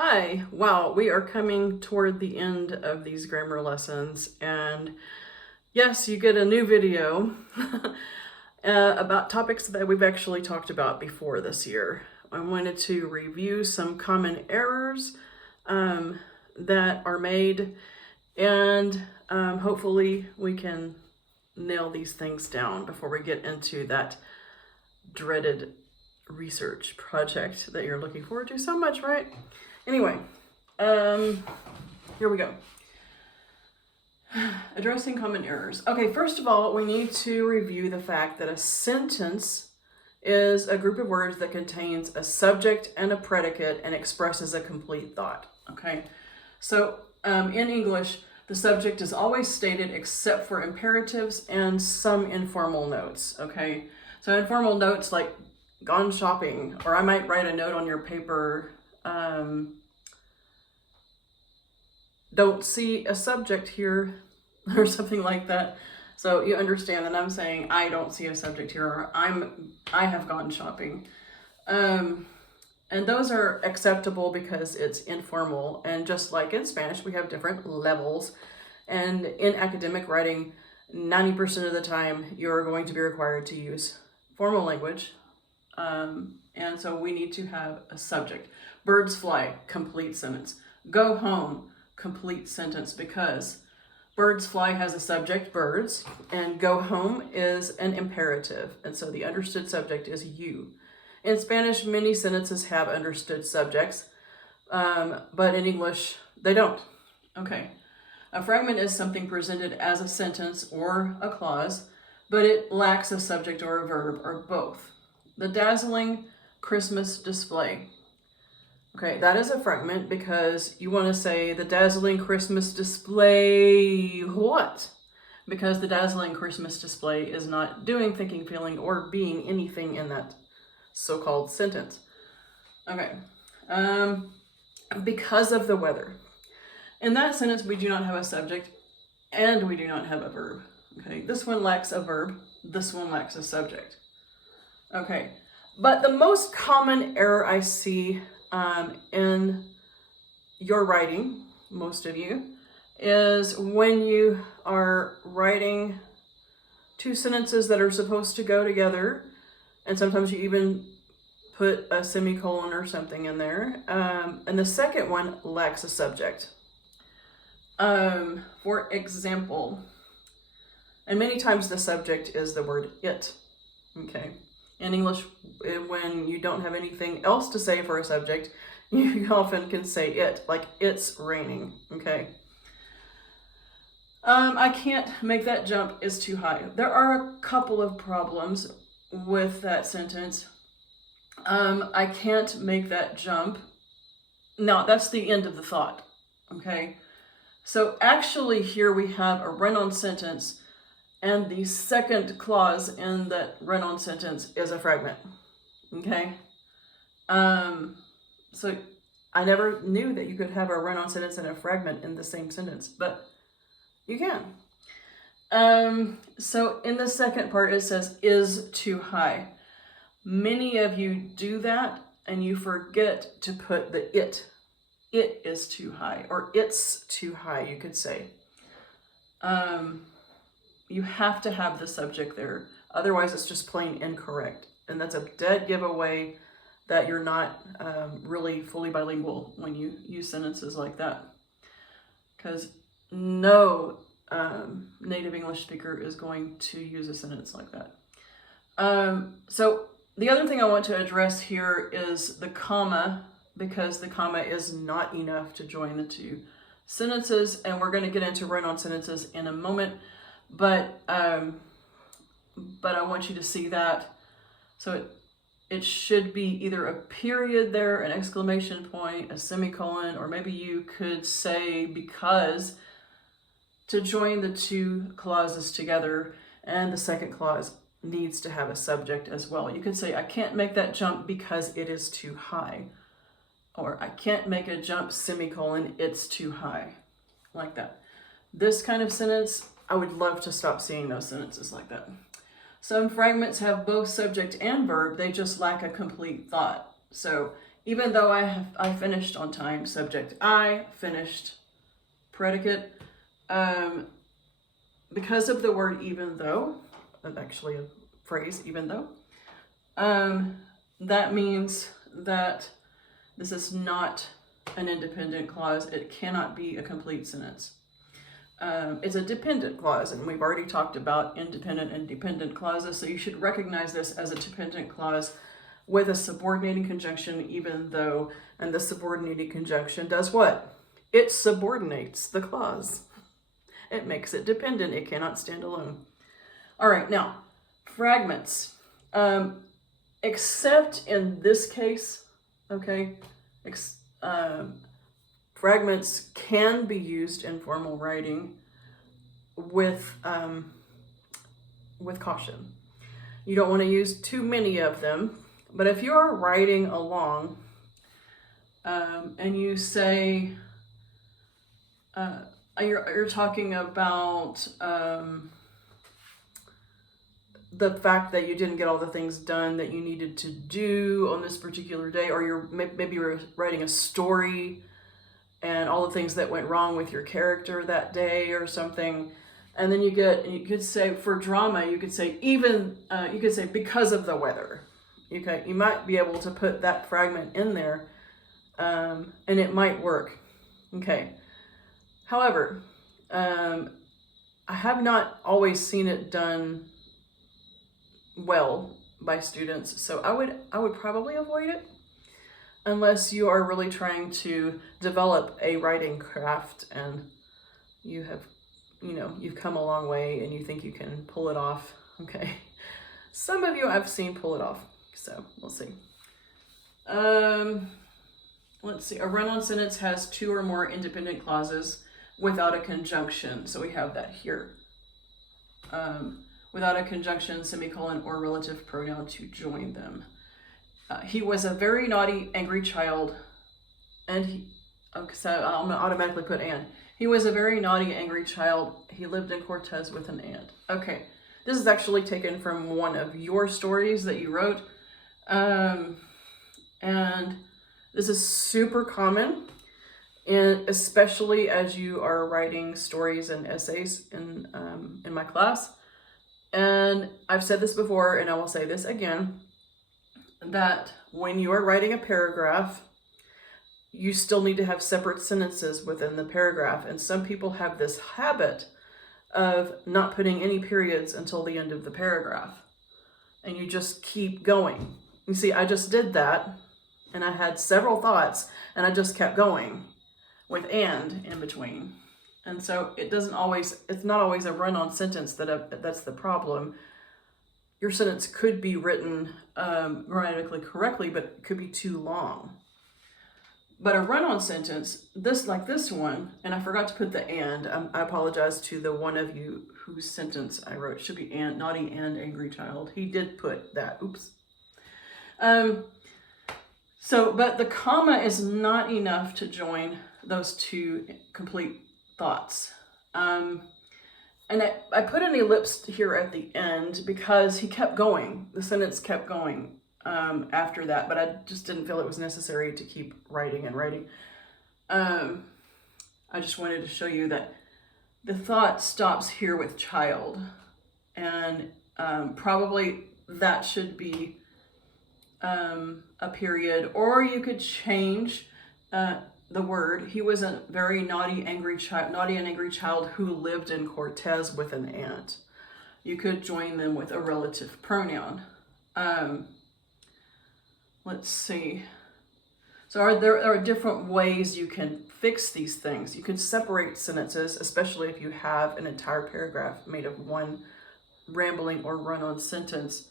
Hi, wow, we are coming toward the end of these grammar lessons, and yes, you get a new video about topics that we've actually talked about before this year. I wanted to review some common errors that are made, and hopefully we can nail these things down before we get into that dreaded research project that you're looking forward to so much, right? Anyway, here we go. Addressing common errors. Okay, first of all, we need to review the fact that a sentence is a group of words that contains a subject and a predicate and expresses a complete thought. Okay, so in English, the subject is always stated except for imperatives and some informal notes. Okay, so informal notes like gone shopping, or I might write a note on your paper. Don't see a subject here, or something like that. So you understand that I'm saying I don't see a subject here, or I have gone shopping. And those are acceptable because it's informal, and just like in Spanish, we have different levels. And in academic writing, 90% of the time, you're going to be required to use formal language. And so we need to have a subject. Birds fly, complete sentence. Go home, complete sentence, because birds fly has a subject, birds, and go home is an imperative. And so the understood subject is you. In Spanish, many sentences have understood subjects, but in English, they don't. Okay. A fragment is something presented as a sentence or a clause, but it lacks a subject or a verb or both. The dazzling Christmas display. Okay, that is a fragment because you want to say the dazzling Christmas display what? Because the dazzling Christmas display is not doing, thinking, feeling, or being anything in that so-called sentence. Okay, because of the weather. In that sentence, we do not have a subject and we do not have a verb. Okay, this one lacks a verb, this one lacks a subject. Okay, but the most common error I see in your writing, most of you, is when you are writing two sentences that are supposed to go together, and sometimes you even put a semicolon or something in there, and the second one lacks a subject. For example, and many times the subject is the word it, okay? In English, when you don't have anything else to say for a subject, you often can say it, like it's raining, okay? I can't make that jump, is too high. There are a couple of problems with that sentence. I can't make that jump. No, that's the end of the thought, okay? So actually here we have a run-on sentence, and the second clause in that run-on sentence is a fragment, okay? So I never knew that you could have a run-on sentence and a fragment in the same sentence, but you can. So in the second part, it says is too high. Many of you do that, and you forget to put the it. It is too high, or it's too high, you could say. You have to have the subject there. Otherwise, it's just plain incorrect. And that's a dead giveaway that you're not really fully bilingual when you use sentences like that. Because no native English speaker is going to use a sentence like that. So the other thing I want to address here is the comma, because the comma is not enough to join the two sentences. And we're going to get into run-on sentences in a moment. But I want you to see that. So it should be either a period there, an exclamation point, a semicolon, or maybe you could say because to join the two clauses together, and the second clause needs to have a subject as well. You could say, I can't make that jump because it is too high. Or I can't make a jump, semicolon, it's too high. Like that. This kind of sentence, I would love to stop seeing those sentences like that. Some fragments have both subject and verb, they just lack a complete thought. So even though I finished on time, subject I, finished, predicate. Because of the word even though, actually a phrase, even though, that means that this is not an independent clause. It cannot be a complete sentence. It's a dependent clause, and we've already talked about independent and dependent clauses, so you should recognize this as a dependent clause with a subordinating conjunction, even though, and the subordinating conjunction does what? It subordinates the clause. It makes it dependent. It cannot stand alone. All right, now, fragments. Except in this case, okay, fragments can be used in formal writing with caution. You don't want to use too many of them, but if you are writing along and you say, you're talking about the fact that you didn't get all the things done that you needed to do on this particular day, or maybe you're writing a story and all the things that went wrong with your character that day or something, and then you could say, for drama, you could say because of the weather. Okay, you might be able to put that fragment in there, and it might work. Okay. However, I have not always seen it done well by students, so I would probably avoid it unless you are really trying to develop a writing craft and you've come a long way and you think you can pull it off. Okay, some of you I've seen pull it off, so we'll see. Let's see. A run-on sentence has two or more independent clauses without a conjunction, so we have that here. Without a conjunction, semicolon, or relative pronoun to join them. He was a very naughty, angry child, and so I'm going to automatically put and. He was a very naughty, angry child. He lived in Cortez with an aunt. Okay, this is actually taken from one of your stories that you wrote, and this is super common, and especially as you are writing stories and essays in my class. And I've said this before, and I will say this again, that when you are writing a paragraph, you still need to have separate sentences within the paragraph. And some people have this habit of not putting any periods until the end of the paragraph. And you just keep going. You see, I just did that, and I had several thoughts, and I just kept going with and in between. And so it's not always a run-on sentence that's the problem. Your sentence could be written grammatically correctly, but it could be too long. But a run-on sentence, this one, and I forgot to put the and. I apologize to the one of you whose sentence I wrote. It should be and, naughty and angry child. He did put that. Oops. But the comma is not enough to join those two complete thoughts. And I put an ellipse here at the end because he kept going. The sentence kept going after that, but I just didn't feel it was necessary to keep writing and writing. I just wanted to show you that the thought stops here with child, and probably that should be a period, or you could change the word. He was a very naughty and angry child who lived in Cortez with an aunt. You could join them with a relative pronoun. Let's see. So there are different ways you can fix these things. You can separate sentences, especially if you have an entire paragraph made of one rambling or run-on sentence.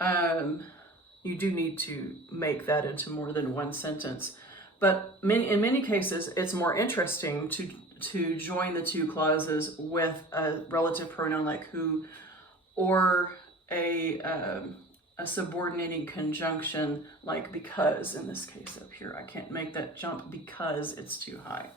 You do need to make that into more than one sentence. But in many cases, it's more interesting to join the two clauses with a relative pronoun like who, or a subordinating conjunction like because. In this case up here, I can't make that jump because it's too high.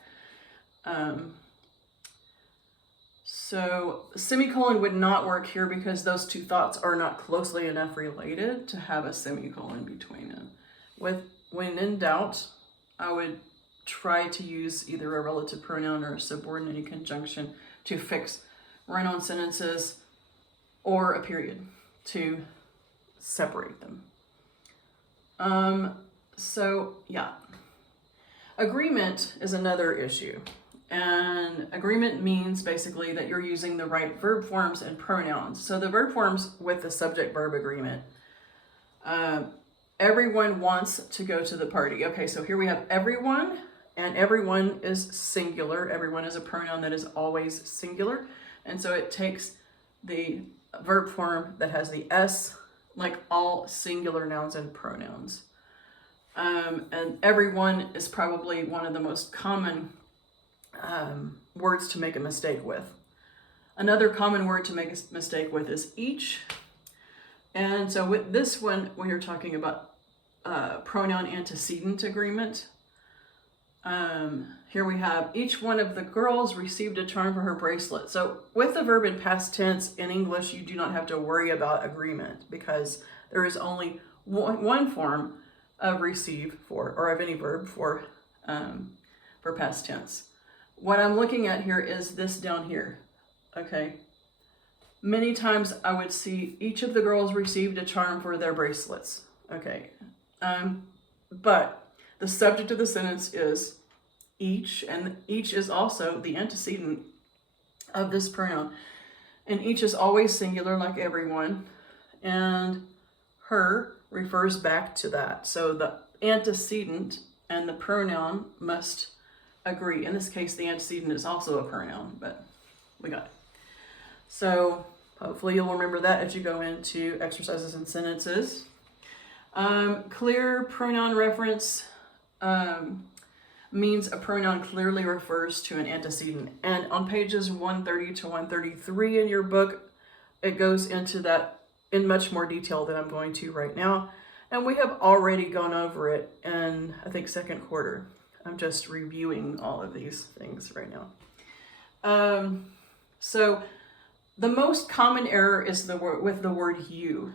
So semicolon would not work here because those two thoughts are not closely enough related to have a semicolon between them. when in doubt, I would try to use either a relative pronoun or a subordinate conjunction to fix run-on sentences or a period to separate them. So yeah, agreement is another issue. And agreement means basically that you're using the right verb forms and pronouns. So the verb forms with the subject-verb agreement. Everyone wants to go to the party. Okay, so here we have everyone, and everyone is singular. Everyone is a pronoun that is always singular. And so it takes the verb form that has the S, like all singular nouns and pronouns. And everyone is probably one of the most common words to make a mistake with. Another common word to make a mistake with is each. And so with this one, when you're talking about pronoun antecedent agreement, here we have each one of the girls received a charm for her bracelet. So with the verb in past tense in English, you do not have to worry about agreement because there is only one form of receive for, or of any verb for past tense. What I'm looking at here is this down here, okay? Many times I would see each of the girls received a charm for their bracelets, okay? But the subject of the sentence is each, and each is also the antecedent of this pronoun. And each is always singular like everyone, and her refers back to that. So the antecedent and the pronoun must agree. In this case, the antecedent is also a pronoun, but we got it. So hopefully you'll remember that as you go into exercises and sentences. Clear pronoun reference means a pronoun clearly refers to an antecedent. And on pages 130 to 133 in your book, it goes into that in much more detail than I'm going to right now. And we have already gone over it in, I think, second quarter. I'm just reviewing all of these things right now. So the most common error is with the word you.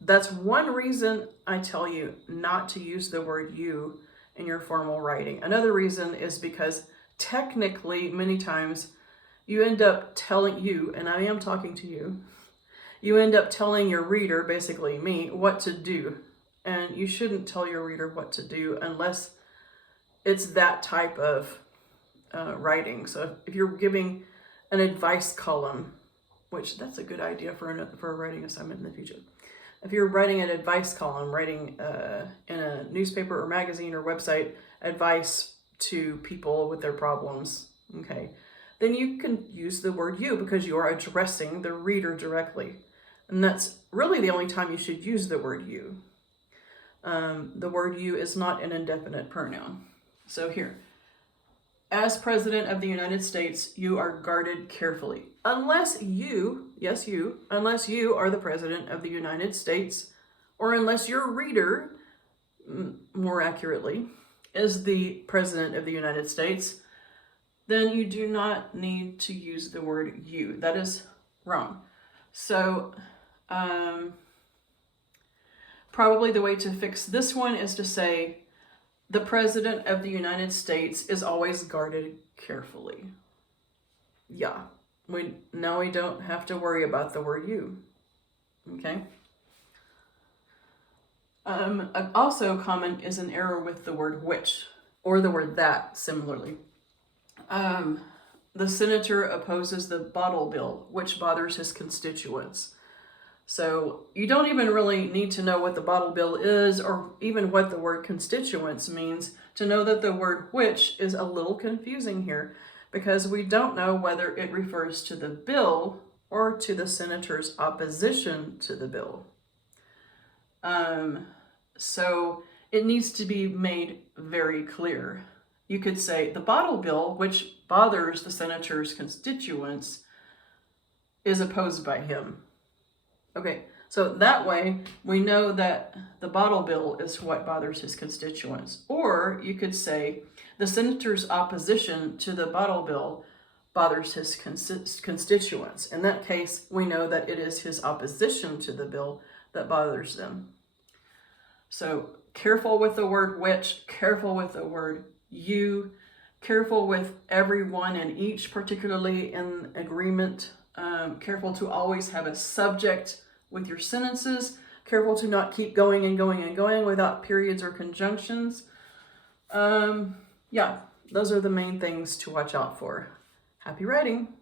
That's one reason I tell you not to use the word you in your formal writing. Another reason is because technically many times you end up telling you, and I am talking to you, you end up telling your reader, basically me, what to do. And you shouldn't tell your reader what to do unless it's that type of writing. So if you're giving an advice column, which that's a good idea for a writing assignment in the future. If you're writing an advice column, writing in a newspaper or magazine or website advice to people with their problems, okay, then you can use the word you because you are addressing the reader directly. And that's really the only time you should use the word you. The word you is not an indefinite pronoun. So here, as President of the United States, you are guarded carefully. Unless you, yes you, unless you are the President of the United States, or unless your reader, more accurately, is the President of the United States, then you do not need to use the word you. That is wrong. So, probably the way to fix this one is to say, the President of the United States is always guarded carefully. Yeah, now we don't have to worry about the word you, okay? Also common is an error with the word which, or the word that, similarly. The senator opposes the bottle bill, which bothers his constituents. So you don't even really need to know what the bottle bill is or even what the word constituents means to know that the word which is a little confusing here because we don't know whether it refers to the bill or to the senator's opposition to the bill. So it needs to be made very clear. You could say the bottle bill, which bothers the senator's constituents, is opposed by him. Okay, so that way we know that the bottle bill is what bothers his constituents. Or you could say the senator's opposition to the bottle bill bothers his constituents. In that case, we know that it is his opposition to the bill that bothers them. So Careful with the word which, careful with the word you, careful with everyone and each, particularly in agreement. Careful to always have a subject with your sentences. Careful to not keep going and going and going without periods or conjunctions. Yeah, those are the main things to watch out for. Happy writing!